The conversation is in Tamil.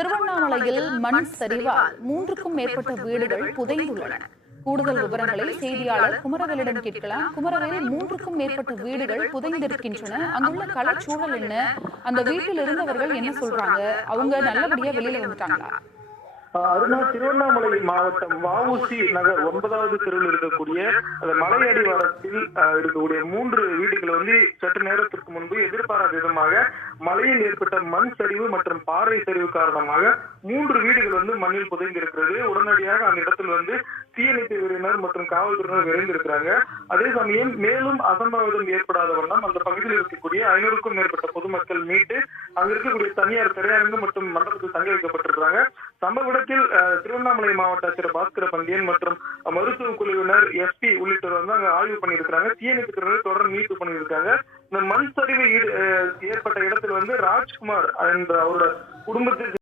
திருவண்ணாமலையில் மண் சரிவால் 3க்கும் மேற்பட்ட வீடுகள் புதைந்துள்ளன. கூடுதல் விவரங்களை செய்தியாளர் குமரவேலிடம் கேட்கலாம். குமரவேல், 3க்கும் மேற்பட்ட வீடுகள் புதைந்திருக்கின்றன. அங்குள்ள களச்சூழல் என்ன? அந்த வீட்டில் இருந்தவர்கள் என்ன சொல்றாங்க? அவங்க நல்லபடியா வெளியில வந்துட்டாங்களா? அருணா, திருவண்ணாமலை மாவட்டம் வஉசி நகர் 9வது தெருவில் இருக்கக்கூடிய அந்த மலை அடிவாரத்தில் இருக்கக்கூடிய 3 வீடுகள் சற்று நேரத்திற்கு முன்பு எதிர்பாராத விதமாக மலையில் ஏற்பட்ட மண் சரிவு மற்றும் பாறை சரிவு காரணமாக 3 வீடுகள் மண்ணில் புதைந்திருக்கிறது. உடனடியாக அந்த இடத்தில் தீயணைப்பு வீரர்கள் மற்றும் காவல்துறையினர் விரைந்திருக்கிறாங்க. அதே சமயம் மேலும் அசம்பாவிதம் ஏற்படாத வண்ணம் அந்த பகுதியில் இருக்கக்கூடிய 500க்கும் மேற்பட்ட பொதுமக்கள் மீட்டு அங்க இருக்கக்கூடிய தனியார் திரையரங்கு மற்றும் மண்டபத்தில் தங்க வைக்கப்பட்டிருக்கிறாங்க. சம்பவ இடத்தில் திருவண்ணாமலை மாவட்ட ஆட்சியர் பாஸ்கர பண்டியன் மற்றும் மருத்துவ குழுவினர், எஸ்பி உள்ளிட்டோர் அங்க ஆய்வு பண்ணியிருக்கிறாங்க. தீயணைப்பு துறையினர் தொடர்ந்து மீட்பு பண்ணியிருக்காங்க. இந்த மண் சரிவு ஏற்பட்ட இடத்தில் ராஜ்குமார் என்ற அவரோட குடும்பத்திற்கு